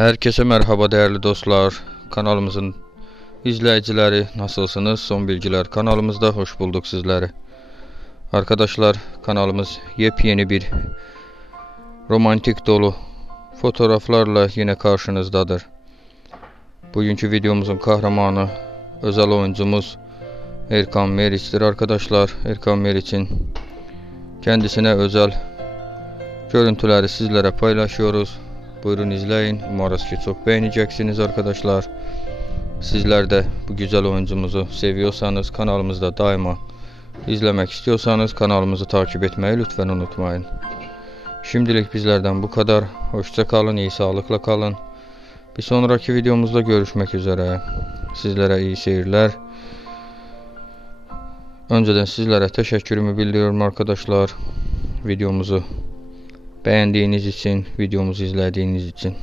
Herkese merhaba değerli dostlar. Kanalımızın izleyicileri nasılsınız? Son bilgiler kanalımızda hoş bulduk sizleri. Arkadaşlar kanalımız yepyeni bir romantik dolu fotoğraflarla yine karşınızdadır. Bugünkü videomuzun kahramanı özel oyuncumuz Erkan Meriç'tir arkadaşlar. Erkan Meriç'in kendisine özel görüntüleri sizlere paylaşıyoruz. Buyurun izleyin. Umarız çok beğeneceksiniz arkadaşlar. Sizler de bu güzel oyuncumuzu seviyorsanız kanalımızda daima izlemek istiyorsanız kanalımızı takip etmeyi lütfen unutmayın. Şimdilik bizlerden bu kadar. Hoşça kalın, iyi sağlıkla kalın. Bir sonraki videomuzda görüşmek üzere. Sizlere iyi seyirler. Önceden sizlere teşekkürümü bildiriyorum arkadaşlar. Videomuzu beğendiğiniz için, videomuzu izlediğiniz için.